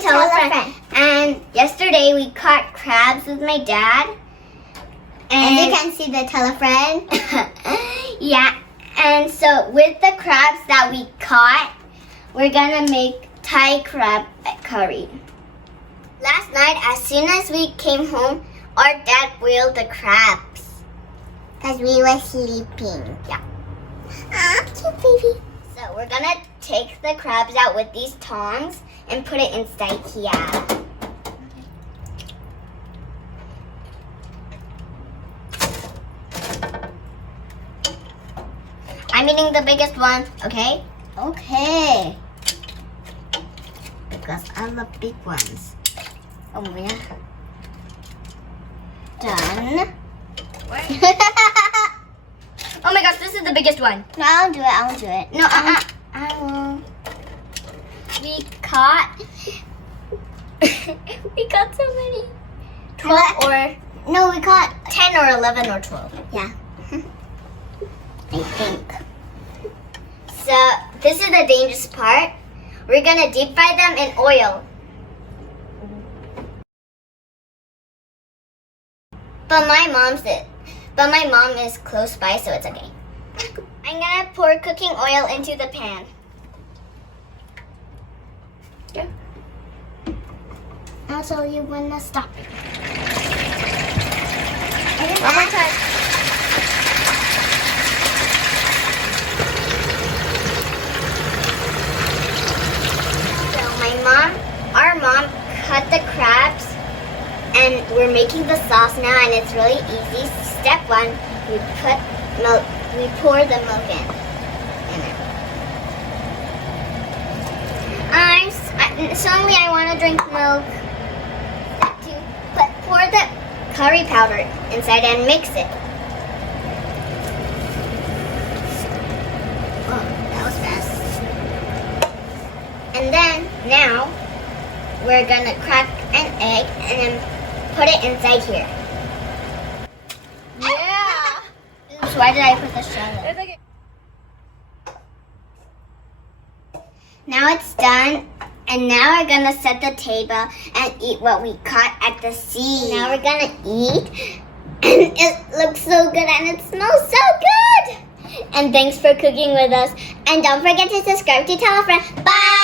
to tell a friend. And yesterday we caught crabs with my dad. And As you can see, the tell a friend. Yeah. And so with the crabs that we caught, we're gonna make Thai crab curry. Last night, as soon as we came home, our dad boiled the crabs. Because we were sleeping. Yeah. Ah, cute baby. So we're gonna take the crabs out with these tongs and put it inside here. I'm eating the biggest one, okay? Okay. Because I love big ones. Oh yeah. Done. Oh my gosh, this is the biggest one. No, I'll do it. I'll do it. No, I will. We caught. We caught so many. 12 or No, we caught. 10 or 11 or 12. Yeah. I think. So this is the dangerous part. We're gonna deep fry them in oil. But my mom is close by, so it's okay. I'm gonna pour cooking oil into the pan. Yeah. I'll tell you when to stop. One more time. Our mom cut the crabs, and we're making the sauce now, and it's really easy. Step 1, we put milk. We pour the milk in it. Suddenly I want to drink milk. Step 2, pour the curry powder inside and mix it. Oh, that was fast. And then now we're gonna crack an egg and then put it inside here. Yeah. Oops, why did I put the shell in? It's okay. Now it's done, and now we're gonna set the table and eat what we caught at the sea. Now we're gonna eat, and it looks so good and it smells so good. And thanks for cooking with us. And don't forget to subscribe to Tell a Friend. Bye!